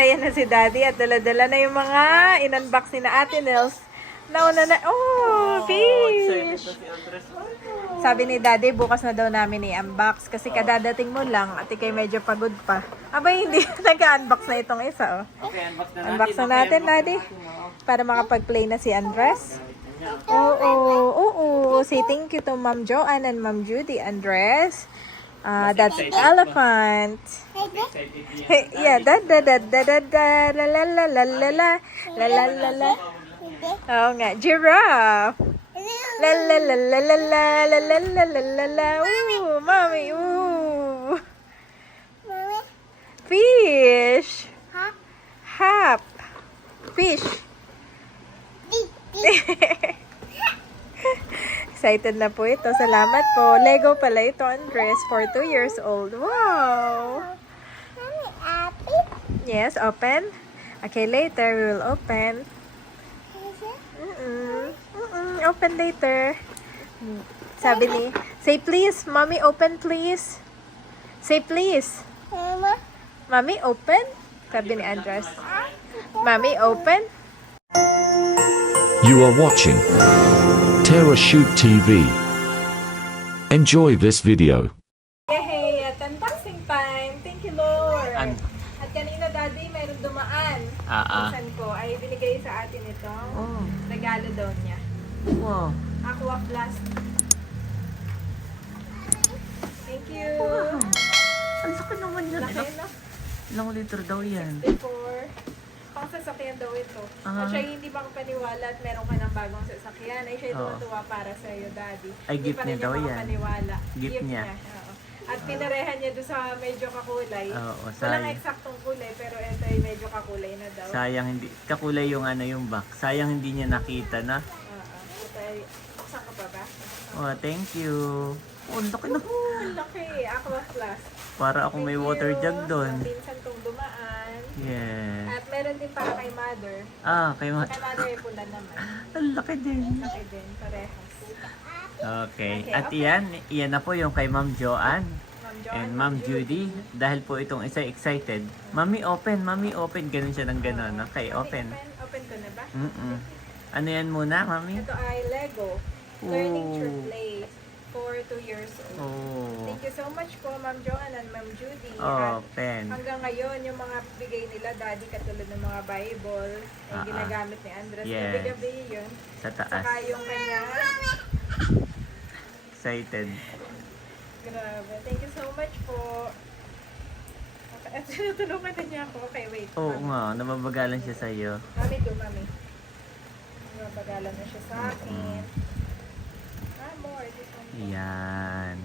Ayan na si Daddy at dala-dala na yung mga in-unbox ni na Ate Nels. Nauna na. Oh, fish! Sabi ni Daddy, bukas na daw namin i-unbox kasi kadadating mo lang at ikay medyo pagod pa. Abay, hindi. Nag-unbox na itong isa, oh. Okay, unbox na natin. Unbox na natin, Daddy. Para makapag-play na si Andres. Oo. Say thank you to Ma'am Joanne and Ma'am Judy. Andres. That's elephant. Yeah, da da da da da da la la la la la la la la la la. Oo nga, giraffe. La la la la la la la la la la la la. Ooh, mommy, ooh. Fish. Hop. Fish. Excited na po ito. Salamat po. Lego pala ito, Andres, for 2 years old. Wow! Yes, open. Okay, later we will open. Open later. Sabi ni, say please, mommy open please. Say please. Mommy open. Sabi ni Andres. Mommy open. You are watching TerraShoot TV. Enjoy this video. Yay! At unboxing time. Thank you, Lord. An- At kanina, Daddy, mayroon dumaan. Pinsan ko ay binigay sa atin ito. Regalo daw niya. Wow. Aqua Flask. Thank you. Ang laki naman yan. Laki na. Ilang liter daw yan? 64. Pang sasakyan daw ito. At siya hindi bang paniwala at meron ka ng bagong sasakyan. Ay siya tuwa para sa iyo, Daddy. Ay, Hindi gift pa niya rin daw niya yan. makapaniwala. Gift niya. Oo. At pinarehan niya doon sa medyo kakulay. Oo, Walang sayang. eksaktong kulay pero ito ay medyo kakulay na daw. Sayang hindi. Kakulay yung yung box. Sayang hindi niya nakita na. Ito ay, buksan ka pa ba? Oh, thank you. Oh, ang laki na. Ang laki. Aqua Flask. Para ako may water jug doon. Pinsan kong dumaan. Yes. At meron din para kay Mother. Kay Kay Mother ay pula naman. Ang laki din. Laki din, parehas. Okay. At iyan na po yung kay Ma'am Joanne. Ma'am Joanne, And Ma'am Judy. Dahil po itong isa excited. Mami open, Mami open. Ganun siya ng ganun. Okay, open. Open ko na ba? Ano yan muna, Mami? Ito ay Lego. Learning through play for 2 years old. Oh. Thank you so much po, Ma'am Joanne and Ma'am Judy. Open. At hanggang ngayon, yung mga bigay nila, Daddy, katulad ng mga Bible, ay ginagamit ni Andres. Yes. Gabi-gabi yun. Sa taas. Saka yung kanya. Excited. Grabe. Thank you so much po. At tinutulungan na niya ako. Okay, wait. Oo nga, nababagalan siya sa'yo. Mami do, mami. Mabagalan na siya sa akin. More. This one. Yan.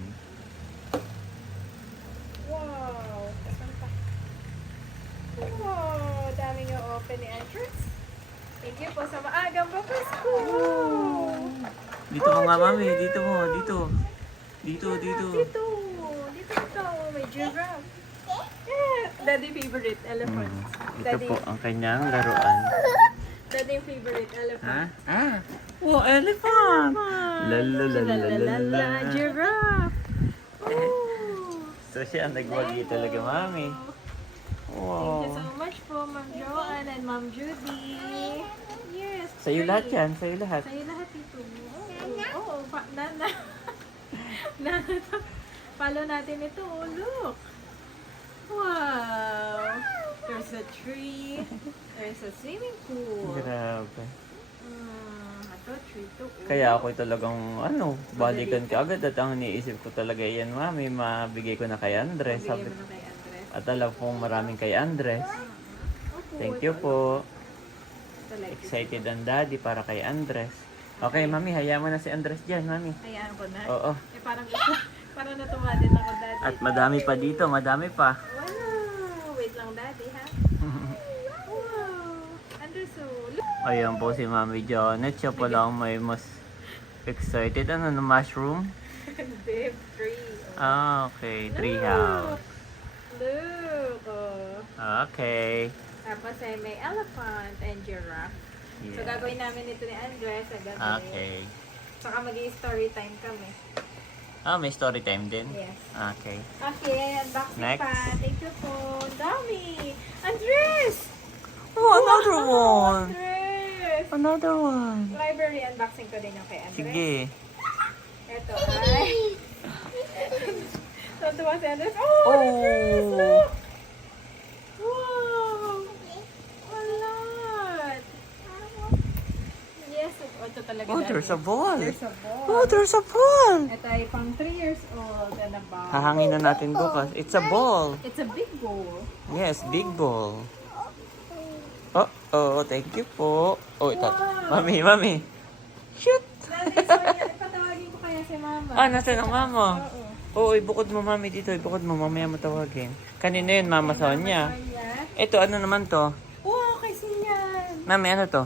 Wow. Saan pa? Wow. Daming yung open ni Andres. Thank you po sa maagang papasko. Dito mo nga, Mami. Dito mo. Dito. Dito. Dito. Dito. May giraffe. Yeah. Daddy favorite elephant. Ito Daddy. po ang kanyang laruan. Daddy favorite elephant. Oh, elephant! La giraffe. Ooh. So siya ang nagwagi talaga, Mami. Thank Wow. you so much po, Ma'am Joanne and Ma'am Judy. Yes. Sa'yo great. lahat yan. Sa'yo lahat. Sa'yo lahat ito. Oo, nana. Nana. Follow natin ito. Oh, look. Wow. There's a tree. There's a swimming pool. Grabe. Ito, tree to. Kaya ako talagang, balikan ka agad at ang iniisip ko talaga yan, Mami, mabigay ko na kay Andres. Bigay Sabi, mo na kay Andres. at alam kong maraming kay Andres. Opo, Thank you po. Talaga. Excited ang daddy para kay Andres. Okay, Mami, hayaan mo na si Andres dyan, Mami. Hayaan ko na. Oo. Parang gusto, parang natuwa din ako, Daddy. At madami pa dito, madami pa. Wow! Wait lang, Daddy, ha? Wow! Andreso, look! Ayan po si Mami Janet. Siya pala ang may mas excited. Ano na mushroom? Babe, tree. Okay. Tree house. Look! Oh. Okay. Tapos ay may elephant and giraffe. So, Yeah. gagawin namin ito ni Andres sa gabi. Okay. Saka mag-story time kami. May story time din? Yes. Okay. Okay, unboxing Next. pa. Thank you po. Dami! Andres! another one. Library unboxing ko din yung kay Andres. Sige. Ito ay... Natuwa si Andres. Oh! Andres! Look! Wow! A lot! Yes, ito talaga. Oh, there's a ball. There's a ball. Oh, there's a ball. Ito ay pang 3 years old and above. Hahangin na natin bukas. It's a ball. It's a big bowl. Yes, big ball. Oh, thank you po. Oh, ito. Wow. Mami. Shoot. Daddy, so yan. Patawagin ko kaya si Mama. Nasaan ang mama? Oo. Oo, ibukod mo mami dito. Ibukod mo, mamaya mo tawagin. Kanina yun, Mama Sonia. Sonia. Ito, ano naman to? Wow, kasi yan. Mami, ano to?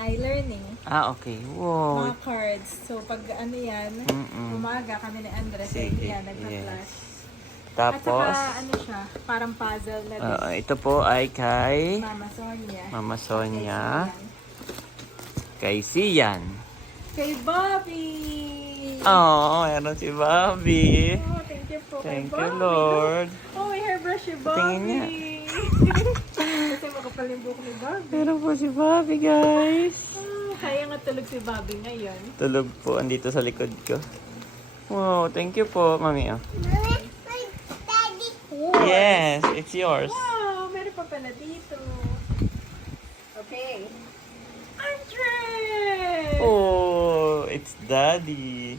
I-learning. Okay. Wow. Mga cards. So, pag ano yan, umaga kami ni Andres, Sige, yan, nagpa-flash. At Tapos, saka, ano siya, parang puzzle na din. ito po ay kay Mama Sonia. Mama Sonia. Kay Sian. Kay Bobby! Oh, meron si Bobby. Oh, thank you po kay Thank Bobby. you, Lord. Oh, may hairbrush si Bobby. Tingin niya. Kasi makapal yung buhok ni Bobby. Meron po si Bobby, guys. Oh, kaya nga tulog si Bobby ngayon. Tulog po, andito sa likod ko. Wow, thank you po, Mami. Oh. Yes, it's yours. Wow, meron pa pala dito. Okay. Andres! Oh, it's Daddy.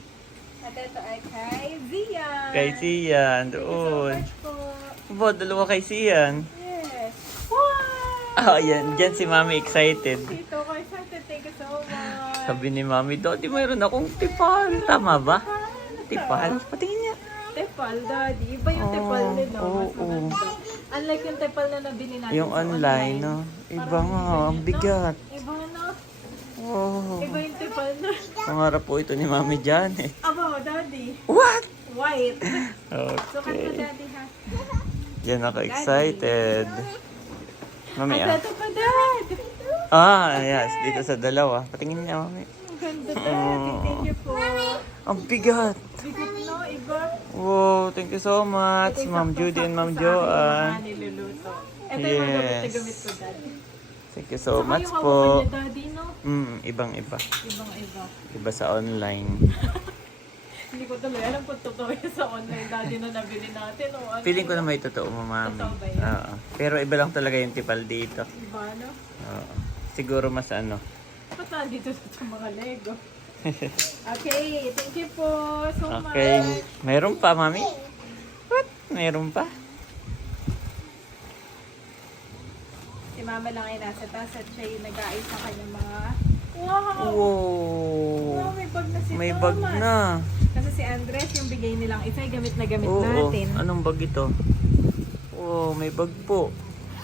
At ito ay kay Zian. Kay Sian, Thank you so doon. much po. Bo, dalawa kay Sian. Yes. Wow! Yan. Diyan si Mami excited. Dito ko excited. Thank you so much. Sabi ni Mami, Daddy, mayroon akong tipal. Tama ba? Tipal? Patingin niya. Tepal, Daddy. Iba yung tepal nila. oo, Mas maganda. Unlike yung tepal na nabili natin Yung sa online, no? Iba Parang nga, ganyan, ang no? bigat. Iba na. Oh. Iba yung tepal na. Pangarap po ito ni Mami Janet. Aba, Daddy. What? White. So, kanta Okay. Daddy ha. Yan ako excited. Mami, At ito pa, Dad. Yes. Dito sa dalawa. Patingin niya, Mami. Ang ganda, Daddy. Thank you po. Ang bigat. Bigat no, iba. Wow, thank you so much, Ito yung Ma'am Judy and Ma'am sakto-sakto sa akin, yung Joanne. mga niluluto. Ito yung mga gamit na Yes. gamit ko, Daddy. Thank you so Saka much yung po. hawakan niya, Daddy, no? Ibang-iba. Ibang-iba. Iba sa online. Hindi ko tuloy alam kung totoo yun sa online, Daddy, na nabili natin. O ano. Feeling ko na may totoo mo, Mami. Totoo ba yan? Oo. Pero iba lang talaga yung tipal dito. Iba, no? Oo. Siguro mas ano. Ba't nandito sa mga Lego? Okay, thank you po so Okay. much. Mayroon pa, Mami? What? Mayroon pa? Si Mama lang ay nasa taas at siya yung nag-aayos sa kanyang mga... Wow! Wow. Wow, may bag na si May Thomas. bag na. Kasi si Andres, yung bigay nilang isa, ay gamit na gamit Oo. natin. Anong bag ito? Oh, may bag po.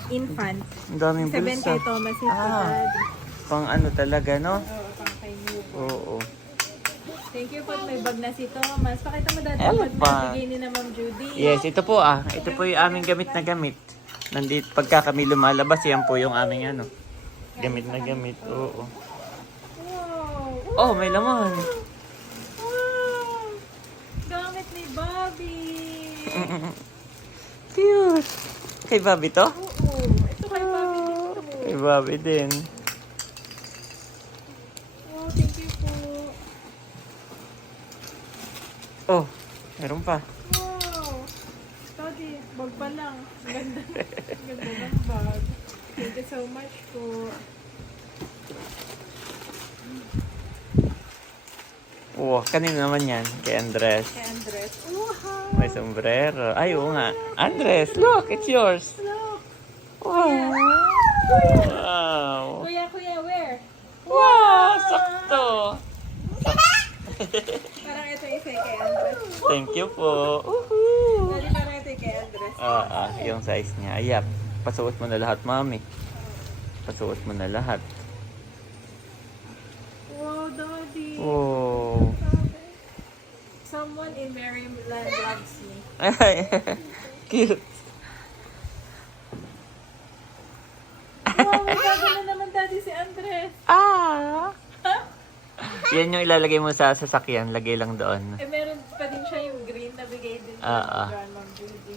Infant. Ang daming 7 bulsa. kay Thomas ito, Ah. Daddy. Pang ano talaga, no? Oo, pang kay newborn. Oo. Thank you po, may bag na si Thomas. Pakita mo dati Ano yung bag pa? na bigay ni na Ma'am Judy. Yes, ito po Ito po yung aming gamit na gamit. Nandito, pagka kami lumalabas, yan po yung aming ano. Gamit na gamit, oo. Wow! Oh, may laman. Wow! Gamit ni Bobby! Cute. Kay Bobby to? Oo, ito kay Bobby dito. Kay Bobby din. Oh, thank you po. Oh, meron pa. Wow! Daddy, bag pa lang. Ang ganda. Ang ganda ng bag. Thank you so much po. Oh, kanino naman yan? Kay Andres. Kay Andres. Wow! May sombrero. Ay, oo nga. Andres, look, it's yours. Look! Wow. Wow. Kuya, where? Wow, sakto. Parang ito yung kay Andres. Thank you po. Woohoo. Daddy, parang ito yung kay Andres. Yung size niya. Ayap. Pasuot mo na lahat, Mami. Pasuot mo na lahat. Wow, Daddy. Oh. Someone in Maryland loves me. Cute. Wow, may bago na naman, Daddy, si Andres. Yan yung ilalagay mo sa sasakyan. Lagay lang doon. Eh, meron pa din siya yung green na bigay din Ah. sa Ma'am Judy.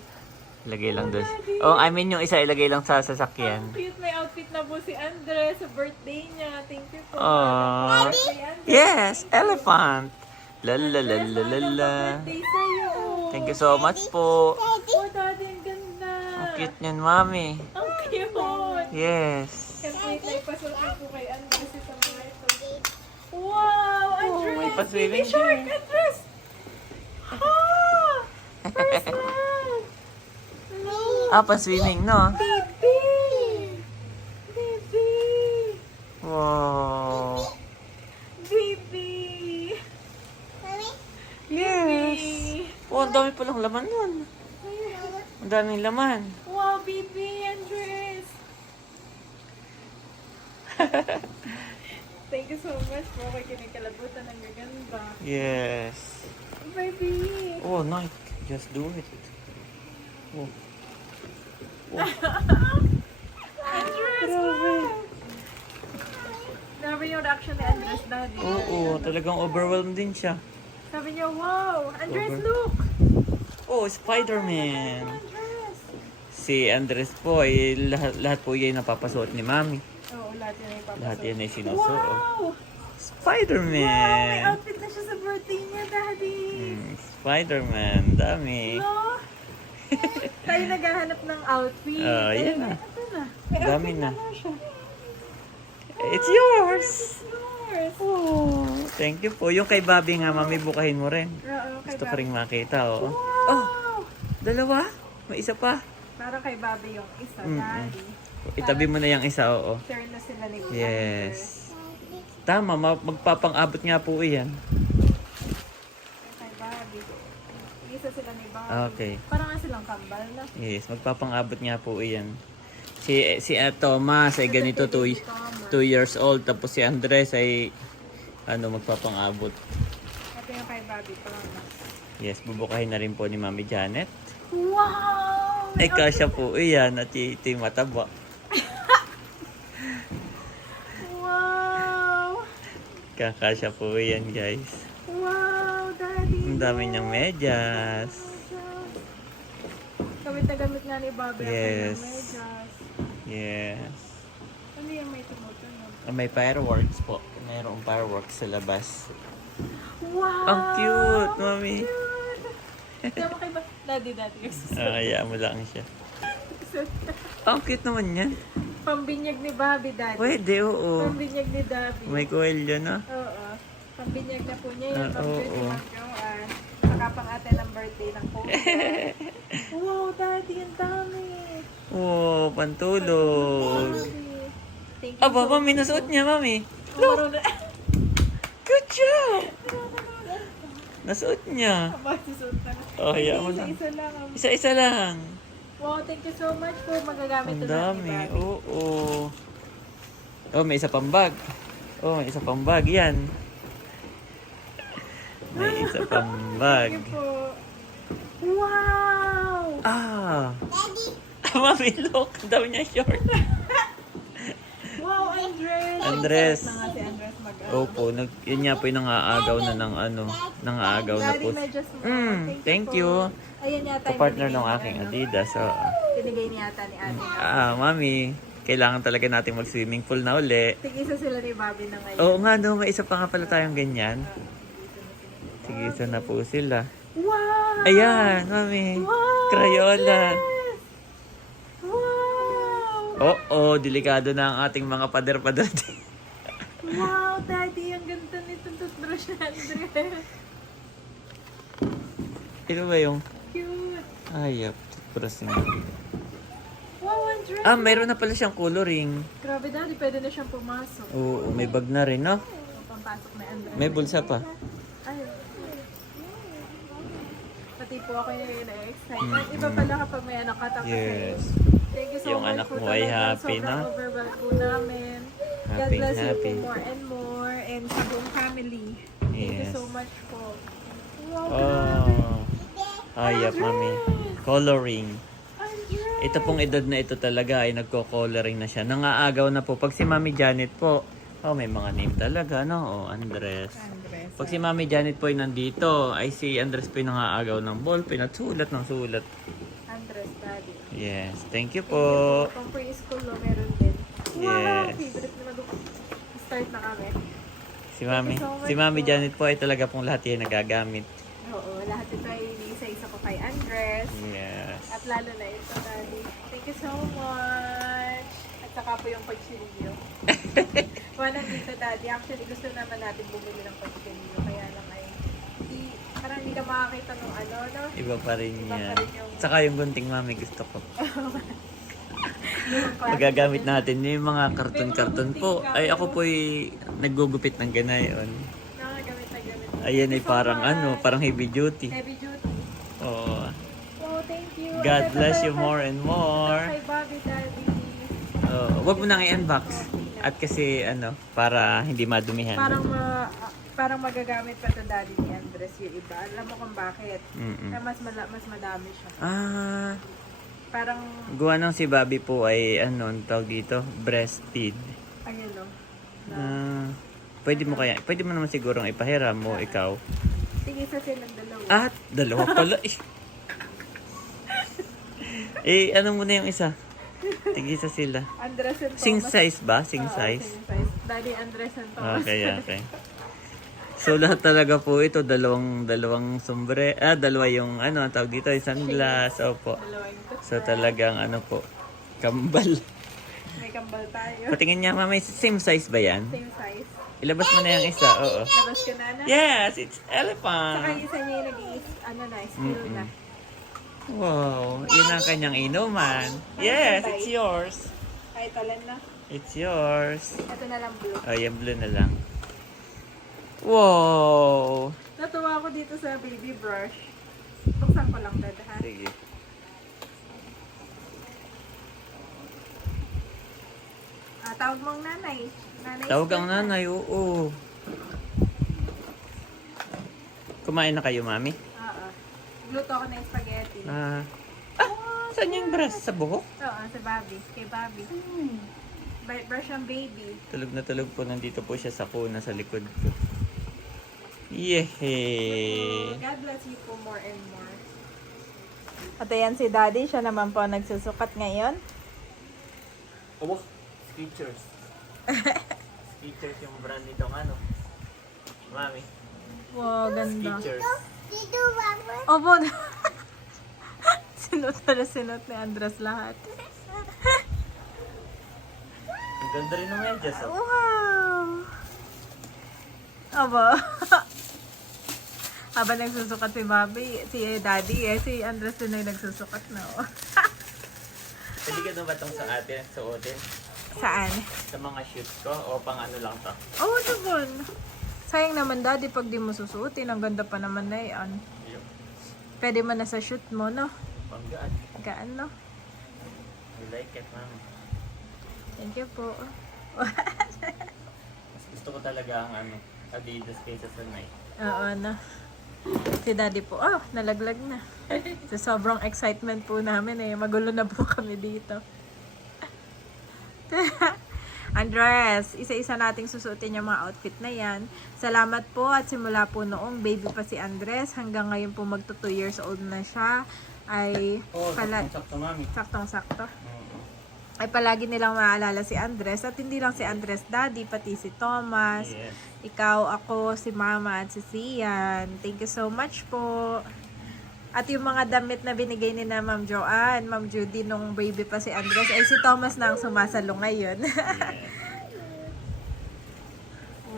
Ilagay lang doon. Oh, I mean yung isa ilagay lang sa sasakyan. Cute, may outfit na po si Andres sa birthday niya. Thank you po. Oh. Happy birthday, Andres. Yes, elephant. La la la la la la. Birthday sa'yo. Thank you so much po. Oh, Daddy, ang ganda. Ang cute niyan, Mami. Ang cute. Yes. Can't wait na ipasukin ko kay Andres itong ito. Wow, Andres! may pa-swimming Baby shark, din. Andres! Ah! First one! Ah, pa-swimming, no? Baby! Baby! Wow. Baby! Yes. Oh, ang dami palang laman nun. Ang daming laman. Wow, baby, Andres! Thank you so much po kay kinikalabutan ng gaganda. Yes. Baby! Oh, nice. Just do it. Oh. Andres! Wow! Grabe yung reaction ni Andres, Daddy. Oo, talagang overwhelmed din siya. Sabi niya, wow! Andres, Over. look! Oh, Spider-Man. Andres! Si Andres po, eh, lahat po yan napapasuot ni Mami. Oo, lahat yan ay papasok. Lahat yan ay sinusuot. Wow! Wow! May Spider-Man! outfit na siya sa birthday niya, Daddy! Spider-Man, dami. No? Tayo naghahanap ng outfit. Yan na. Ito na. May Dami outfit na. siya. It's yours! Yours! Oh, thank you po. Yung kay Bobby nga, Mami, bukahin mo rin. Oo, kay Gusto ko Bobby. rin makita, oh. Wow! Oh, dalawa? May isa pa. Parang kay Bobby yung isa, Mm-mm. Daddy. Itabi mo na yung isa, oo. Share na sila ni Yes. Tama, magpapang-abot nga po iyan. Kay Bobby. Isa sila ni Bobby. Okay. Parang nga silang kambal na. Yes, magpapang-abot nga po iyan. Si Thomas ay ganito 2 years old, tapos si Andres ay magpapang-abot. Ito yung kay Bobby. Parang na. Yes, bubukahin na rin po ni Mami Janet. Wow! Ay, kasya po iyan at ito yung mataba. Wow! Kakasya po iyan, guys. Wow, Daddy! Ang dami niyang medyas. Gamit na gamit nga ni Bobby ang Yes. kanyang medyas. Yes. Ano yung may tumutunog? May fireworks po. Mayroong fireworks sa labas. Wow! Ang cute, Mami. Cute! Kaya mo kay Daddy. Hayaan mo lang siya. Ang cute naman yan. Pambinyag ni Bobby, Daddy. Pwede, oo. Pambinyag ni Daddy. May kuwelyo na. Oo. Pambinyag na po niya yung Ah, pang-birthday oo. ng Joanne. Saka pang ate ng birthday ng Coco. Wow, Daddy, ang dami. Oo, pantulog. Thank you Aba, Mami, nasuot niya, Mami. Look! Good job! Nasuot niya. Aba, susunod na. Oh, hayaan mo lang. Isa lang. Isa-isa lang. Wow, thank you so much po. Magagamit Ang ito na dami. ni Bobby. Oo. Oh, may isa pang bag. Oh, may isa pang bag. Yan. May isa pang bag. Thank you po. Wow! Ah! Mami, look. Ang dami niya short. Wow, Andres! Andres. Na nga si Andres Opo, yun nga po yung nangaagaw na ng nangaagaw na Daddy, po. medyo small. Thank po. you. Ayan yata yung Kapartner binigay ng ni aking ano. Adidas. So, Binigay niya yata ni Ate. Mami, kailangan talaga natin mag-swimming pool na uli. Tig-isa sila ni Bobby na ngayon. Oo nga, no, may isa pa nga pala tayong ganyan. Sige, isa na po sila. Wow! Ayan, Mami. Wow! Crayola. Yes! Wow! Oo, delikado na ang ating mga pader-pader. Wow, Daddy! Ang ganda nitong toothbrush na Andres. Ito ba yung... Cute! Ayop, toothbrush niya. Wow, Andres! Mayroon na pala siyang coloring. Grabe, Daddy. Pwede na siyang pumasok. Oo, may bag na rin, no? Pampasok na Andres. May bulsa pa. Ay. Pati po ako yung na-excite. Iba pala kapag may anak ka tapos Yes. thank you so Yung much anak po mo ay talaga. happy, Sobrang no? overwhelmed po namin. God Happy, bless happy. you po more and more and sa buong family. Thank you Yes. so much po. Wow, grabe. Oh. Ayop, Mami. Coloring. Andres! Ito pong edad na ito talaga ay nagko-coloring na siya. Nangaagaw na po. Pag si Mami Janet po, may mga name talaga, no? Andres. Andres. Pag si Mami Janet po ay nandito, ay si Andres po yung nangaagaw ng ballpen at sulat ng sulat. Andres. Daddy. Yes. Thank you po. Pang preschool, no, meron din. Wow, Yes. favorite na mag-start na kami. Si Mami. Si Mami Janet po ay talaga pong lahat yan nagagamit. Oo, lahat ito ay isa-isa ko kay Andres. Yes. At lalo na ito, Daddy. Thank you so much. At saka po yung pagsilyo. Walang dito, Daddy. Actually, gusto naman natin bumili ng pagsilyo. Kaya lang ay, parang hindi ka makakita ng ano, no? Iba pa rin Iba pa yan. rin yung- Saka yung gunting Mami gusto ko. Yung Magagamit natin yung mga karton-karton po. Ay ako po ay naggugupit ng ganayon. Nakagamit na gamit. Ayan ay Thank you so parang much. parang heavy duty. Heavy duty. Oh. Oh, thank you. God Ito bless pa you yung more and more. Kay Bobby, Daddy. Wag mo nang i-unbox. At kasi para hindi madumihan. Parang magagamit pa to, Daddy, ni Andres yung iba. Alam mo kung bakit? Mm-mm. Kaya mas madami siya. Ah, Parang, gawa ng si Bobby po ay ang tawag dito, breastfeed. ayun no. Pwede mo naman sigurong ipahiram mo ikaw. Sige sa silang dalawa. At dalawa pala eh. Ano muna yung isa? Tigisa sila. Andres and Thomas. Sing size ba? Sing Oo, size? sing size. Daddy Andres and Thomas. Okay. So lahat talaga po ito, dalawang dalawa yung ang tawag dito, isang glass. Opo. Dalawa yung toothbrush. So talagang po, kambal. May kambal tayo. Patingin niya, mama, same size ba yan? Same size. Ilabas mo na yung isa, oo. Labas ka na. Yes, it's Saka elephant. yung isa niya yung spill na. Wow, yun ang kanyang inuman. Yes, it's yours. Ay, talan na. It's yours. Ito na lang blue. Oh, yung blue na lang. Wow! Natuwa ako dito sa baby brush. Buksan ko lang, Dad, ha? Sige. Tawag mong nanay. Nanay Tawag ang Stella. nanay, oo. Kumain na kayo, mami? Oo. Gluto ako ng spaghetti. Saan yung breast? Sa buhok? Oo, sa Bobby. Kay Bobby. Brush ang baby. Tulog na tulog po. Nandito po siya sa kuna sa likod ko. Yehey! God bless you po more and more. At ayan si Daddy. Siya naman po ang nagsusukat ngayon. Oh, Skechers. Skechers yung brand nitong mami. Wow, ganda. Skechers. Opo. Sinot ni Andres lahat. Ang ganda rin ng medyas. Oh. Wow! Opo. Habang nagsusukat si Bobby, si Daddy si Andres din ay nagsusukat na. Oh. Pwede ka na ba itong sa atin, suotin? Saan? Sa mga shoots ko? O pang lang to? Oh, diba? Sayang naman, Daddy, pag di mo susuotin. Ang ganda pa naman na yan. Yung Pwede mo na sa shoot mo, no? panggaan. Gaan, no? I like it, mami. Thank you po. Mas gusto ko talaga ang Adidas kaysa sa Nike. Oo, no? Si Daddy po, nalaglag na. Sa sobrang excitement po namin magulo na po kami dito. Andres, isa-isa nating susuotin yung mga outfit na yan. Salamat po at simula po noong baby pa si Andres hanggang ngayon po magto 2 years old na siya ay sakto, mami. saktong-sakto. Ay palagi nilang maalala si Andres at hindi lang si Andres, Daddy, pati si Thomas. Yes. Ikaw, ako, si Mama at si Sian. Thank you so much po. At yung mga damit na binigay ni na Ma'am Joanne, Ma'am Judy nung baby pa si Andres, ay si Thomas na ang sumasalo ngayon.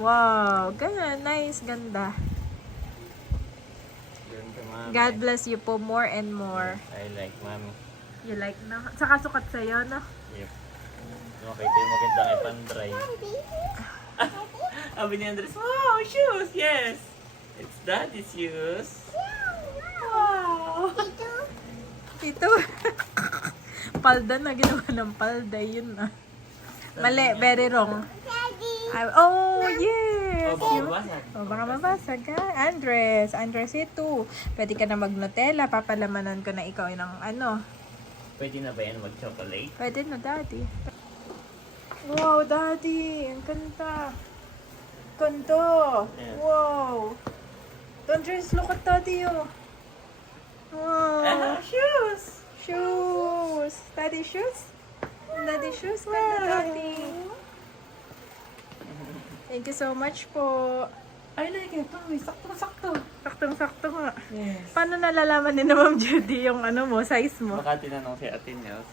Wow, ganyan, nice, ganda. Ganda, mami. God bless you po more and more. I like, mami. You like na? Saka sukat sa'yo, no? Yep. Okay, ito yung magandang ipandry. Sabi ni Andres, wow, shoes, yes! It's daddy's shoes. Wow! Ito. Palda na, ginawa ng palda, yun na. Mali, very wrong. Oh, yes! Baka mabasag ka. Andres, ito. Pwede ka na mag-Nutella. Papalamanan ko na ikaw ng Pwede na ba yan mag-chocolate? Pwede na, Daddy. Wow, Daddy. Ang ganda. Ganda. Yeah. Wow. Andres, look at Daddy, oh. Wow. Shoes! shoes. Daddy shoes? Daddy shoes? Ganda, Daddy. Thank you so much po. Ay, like ito. Sakto-sakto. Saktong-sakto nga. Yes. Paano nalalaman ni na Ma'am Judy yung ano mo, size mo? Baka tinanong si Ate Nels.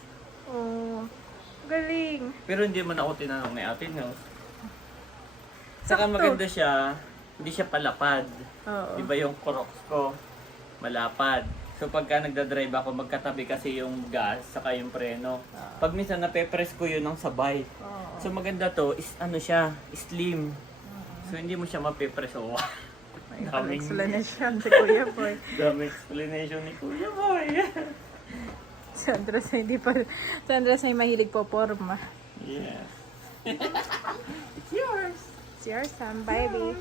Oh, galing. Pero hindi man ako tinanong ni Ate Nels. Saka Sakto. maganda siya, hindi siya palapad. Oo. Di ba yung Crocs ko, malapad. So pagka nagdadrive ako, magkatabi kasi yung gas, saka yung preno. Pag minsan nape-press ko yun ng sabay. So maganda to, is ano siya, slim. So hindi mo siya mape-press. Oh, daming Explanation si Kuya Boy. daming explanation ni Kuya Boy. Si Andres ay hindi pa, si Andres ay mahilig po porma. Yes. It's yours, baby.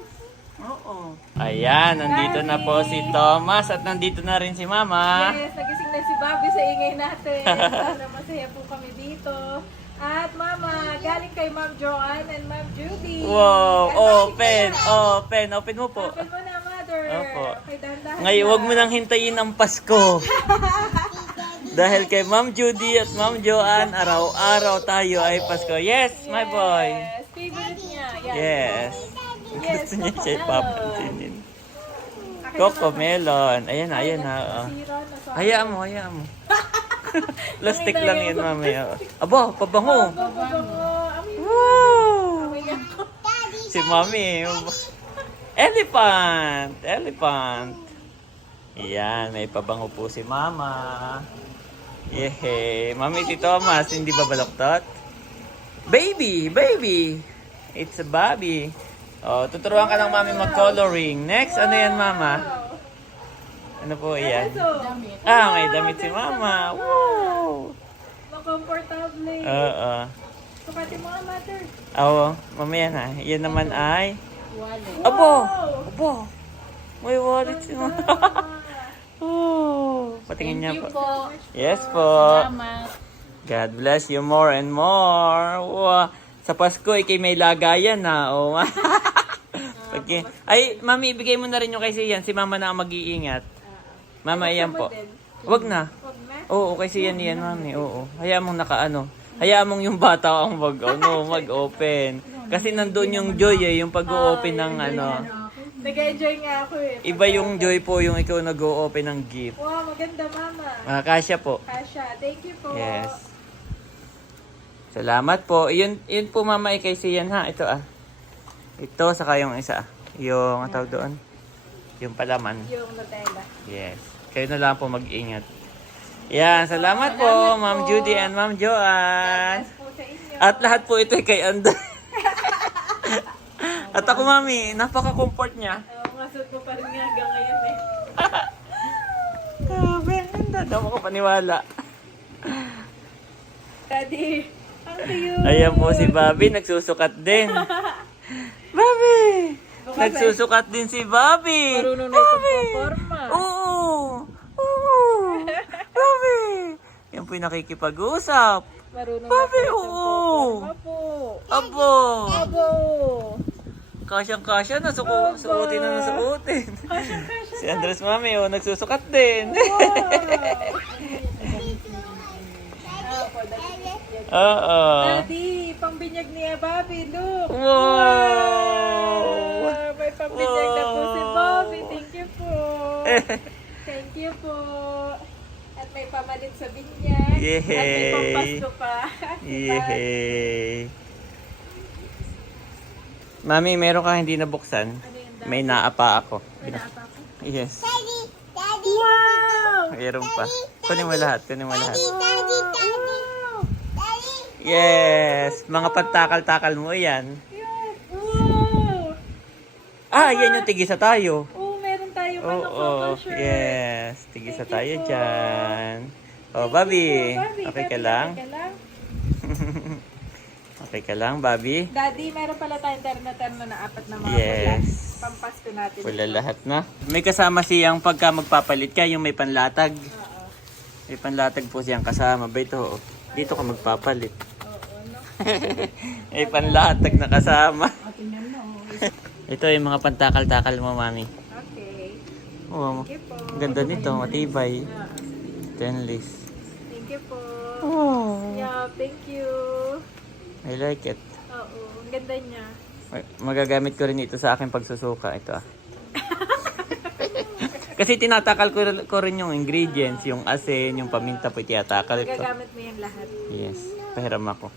Oo. Ayan, nandito na po si Thomas at nandito na rin si Mama. Yes, nagising na si Bobby sa ingay natin. Sana masaya po kami dito. At Mama, galing kay Ma'am Joanne and Ma'am Judy. Wow, At open, bakit kaya? open mo po. Open mo na, Mother. Opo. Okay, dahan-dahan Ngayon, lang. wag mo nang hintayin ang Pasko. Dahil kay Ma'am Judy at Ma'am Joanne, araw-araw tayo ay Pasko. Yes, my boy. Yes, favorite niya. Yan. Yes. Yes, Gusto niya siya ipapansinin. Akin Coco naman. melon. Ayan na, ayan na. Oh. Nasira na sa Hayaan mo, hayaan mo. Plastic lang yun, mami. Aba, pabango. Wow! Si mami. Elephant. Yan, may pabango po si mama. Yehey. Mami, si Thomas, hindi ba baloktot? Baby. It's a Bobby. Oh, tuturuan ka ng mami mag-coloring. Next, ano yan, mama? Ano po yan? May damit si mama. Wow! Makomportable. Oo. Sukatin mo nga, Mother. Oo, mamaya na. Yan naman ay... Wallet. Abo! May wallet si mama. Oh, patingin niya po. Yes po. Salamat. God bless you more and more. Wow. Sa Pasko, ikay may lagayan na. Oh. Okay. Ay, mami, ibigay mo na rin yung kay Sian. Si mama na ang mag-iingat. Mama, iyan po. Wag na. Huwag na. Oo, kasi yan, mami. Oo. Hayaan mong nakaano. Hayaan mong yung bata ang mag-open. Kasi nandun yung joy yung pag-o-open ng ano. Nag-enjoy nga ako eh. Iba yung joy po yung ikaw nag-o-open ng gift. Wow, maganda, Mama. Kasya po. Kasha, thank you po. Yes. Salamat po. Yun po mama kay Sian ha. Ito Ito saka yung isa. Yung tawag doon. Yung palaman. Yung Nutella. Yes. Kayo na lang po mag-ingat. Yan. Salamat po Ma'am Judy and Ma'am Joanne. Yes po sa inyo. At lahat po ito kay Anday. At ako mami, napaka-comfort niya. Masod ko pa rin nga hanggang ngayon eh. Grabe, hindi mo ko paniwala. Daddy, ang cute. Ayan po si Bobby, nagsusukat din. Bobby! Nagsusukat din si Bobby. Marunong na ito po, forma. Oo! Bobby! Yan po yung nakikipag-usap. Marunong Bobby, na po ito oo. po, forma po. Abo! Abo! Kasyang-kasya na, suotin na suotin. Si Andres Mami, nagsusukat din. Oo. Daddy, pangbinyag niya, Bobby, look. Wow! May pangbinyag na po si Bobby. Thank you po. Thank you po. At may pamalit sa binyag. Yay! At may pampasko pa. Yehey! Mami, meron ka hindi nabuksan? May naapa ako. Pinapa ko. Yes. Wow! Meron pa. Kunin mo lahat. Wow! Yes! Mga pantakal-takal mo yan. Wow! Yan yung tigisa tayo. Oh, meron tayong Oo, shirt. yes. Tigisa Thank tayo you po. dyan. Bobby. Okay ka lang? Okay ka lang, Bobby? Daddy, meron pala tayong terno na apat na mga Yes. pula. Pampasko natin. Wala lahat na. May kasama siyang pagka magpapalit ka, yung may panlatag. Oo. May panlatag po siyang kasama. Ba ito, dito ka magpapalit. Oo, no? May panlatag na kasama. Ito yung mga pantakal-takal mo, mami. Okay. Oh, Thank you po. ganda nito, matibay. Stainless. Oh, Yeah, thank you. I like it. Oo, ang ganda niya. Magagamit ko rin ito sa aking pagsusuka. Ito ah. Kasi tinatakal ko rin yung ingredients, yung asin, yung paminta po tinatakal ko. Gagamit mo yan lahat. Yes, pahiram ako.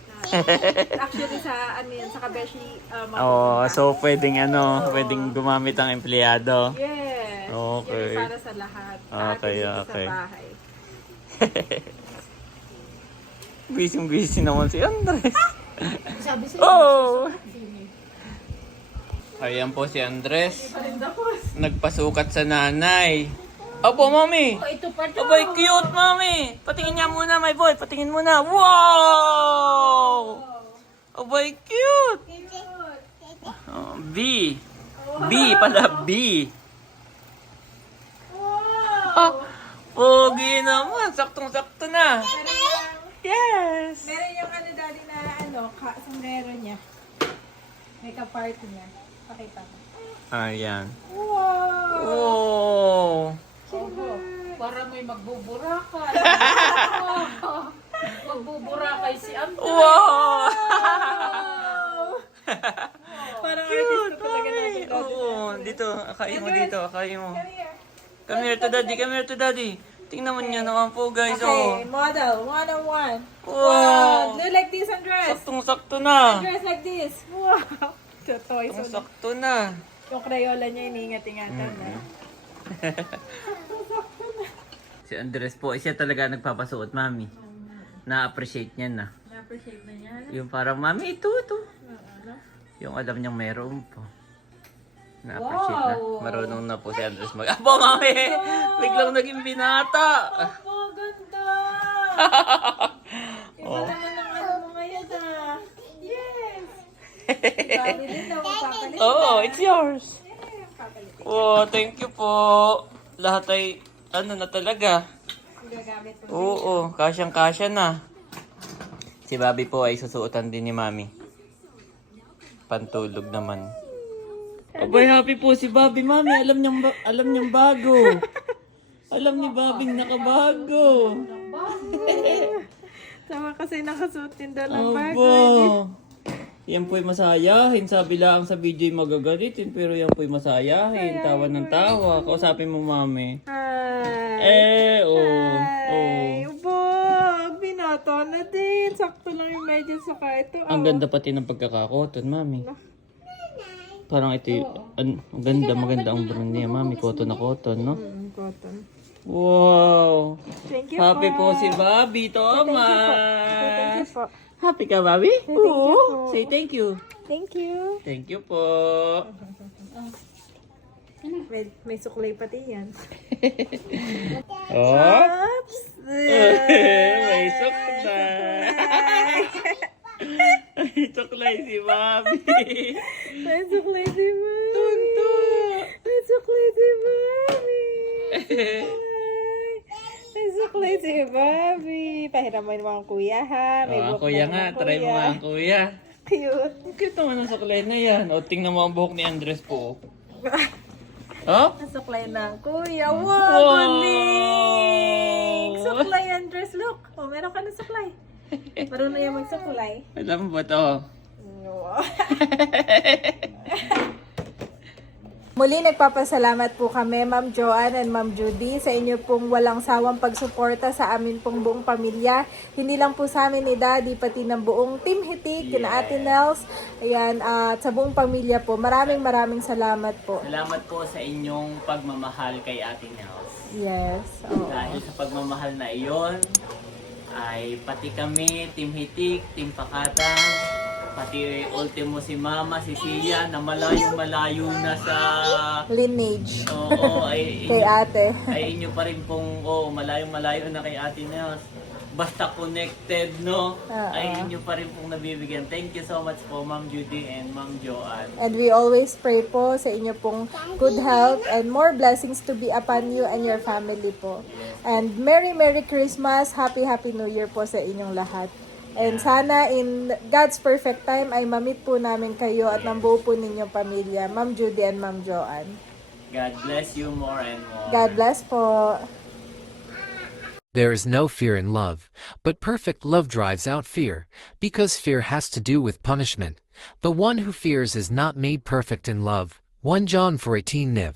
Actually, sa ano yan, sa kabeshi, Oh, so pwedeng pwedeng gumamit ang empleyado. Yes. Okay. Yan para sa lahat. Okay, Sa atin dito okay. sa bahay. Busy naman si Andres. Sabi sa'yo. Oh! Ayan po si Andres. Parindakos. Nagpasukat sa nanay. Opo, mami. Oh, ito pa to. Abay, cute, mami. Patingin niya muna, my boy. Patingin muna. Wow! Abay, cute. Oh, B. B pala, B. Ah, pogi naman. Saktong-sakto na. Yes. Meron yung ano daddy na sombrero niya. Makeup party niya. Pakita mo. Ayan. Wow! Oh. Oho, para may magbuburakay. Magbuburakay si Andres. Wow! Parang Cute, artist ko talaga mami. natin daddy. Oo, dito. Akain mo dito. Akain mo. Come here. Come here to daddy. Come here to daddy. Tingnan mo niya naman po, guys. Okay, Oh. model, one-on-one. Wow. Do like this, Andres. Saktong-sakto na. Andres, like this. Wow. Totoy. So, Saktong-sakto na. yung Crayola niya, iniingat-ingatan na. Si Andres po, siya talaga nagpapasuot, mami. Na-appreciate niya na. Na-appreciate na niya. Yung parang, mami, ito. Yung alam niyang meron po. Na-appreciate na. Wow. Marunong na po si Andres mag... Apo, mami! Biglang naging binata. Oh, ganda! Iba Oh. naman ang ano mo ngayon, ah. Yes! Sabi din daw, magpapalit. Oh, it's yours. Eh, papalit. Oh, thank you po. Lahat ay, ano na talaga. Gagamit mo. Oo, kasyang-kasya na. Si Bobby po ay susuotan din ni Mami. Pantulog naman. Abay, happy po si Bobby, Mami. Alam niyang bago. Alam ni Bobby nakabago. Tama kasi nakasuot din daw ng bago. Opo. Yan po'y masayahin. Sabi lang sa video ay magagalitin, pero yan po'y masayahin. Tawa ng tawa. Kausapin mo, Mami. Hi! Oh. Ubog! Binato na din. Sakto lang yung medyas saka ito. Ang ganda pati ng pagkakakoton, Mami. Parang ito, ang ganda, maganda ang brand niya, Mami. Cotton na cotton, no? Cotton. Wow! Thank you Happy po si Bobby, Thomas! Thank you po. Happy ka, Bobby? Oo. Say thank you. Thank you. Thank you po. May suklay pati yan. Oh! Oops! May suklay! May suklay si Bobby! May suklay si Mami. Tunto! May suklay si Mami. May suklay si Bobby. Pahiram mo yung mga kuya, ha? May Oh, buhok kuya na nga, yung mga try mo nga, kuya. Cute. Ang cute naman ang suklay na yan. O, tingnan mo ang buhok ni Andres po. Oh? Ang suklay ng kuya. Wow, galing! Suklay, Andres. Look. Oh, meron ka na suklay. Marunong yan magsuklay. Alam mo ba to? Wow. Muli nagpapasalamat po kami, Ma'am Joanne and Ma'am Judy, sa inyo pong walang sawang pagsuporta sa amin pong buong pamilya. Hindi lang po sa amin ni Daddy, pati ng buong Team Hitik, kina Ate Nels, ayan, at sa buong pamilya po. Maraming salamat po. Salamat po sa inyong pagmamahal kay Ate Nels. Yes. Oo. Dahil sa pagmamahal na iyon, ay pati kami, Team Hitik, Team Pakatang, pati ultimo si Mama, si Sia, na malayo na sa... Lineage. Oo, ay Kay ate. ay inyo pa rin pong, malayo na kay Ate Nels. Basta connected, no? Ay inyo pa rin pong nabibigyan. Thank you so much po, Ma'am Judy and Ma'am Joanne. And we always pray po sa inyo pong good health and more blessings to be upon you and your family po. And Merry Christmas, Happy New Year po sa inyong lahat. And sana in God's perfect time ay mamit po namin kayo at nambuo po ninyong pamilya, Ma'am Judy and Ma'am Joanne. God bless you more and more. God bless po. There is no fear in love, but perfect love drives out fear, because fear has to do with punishment. The one who fears is not made perfect in love. 1 John 4:18 Niv.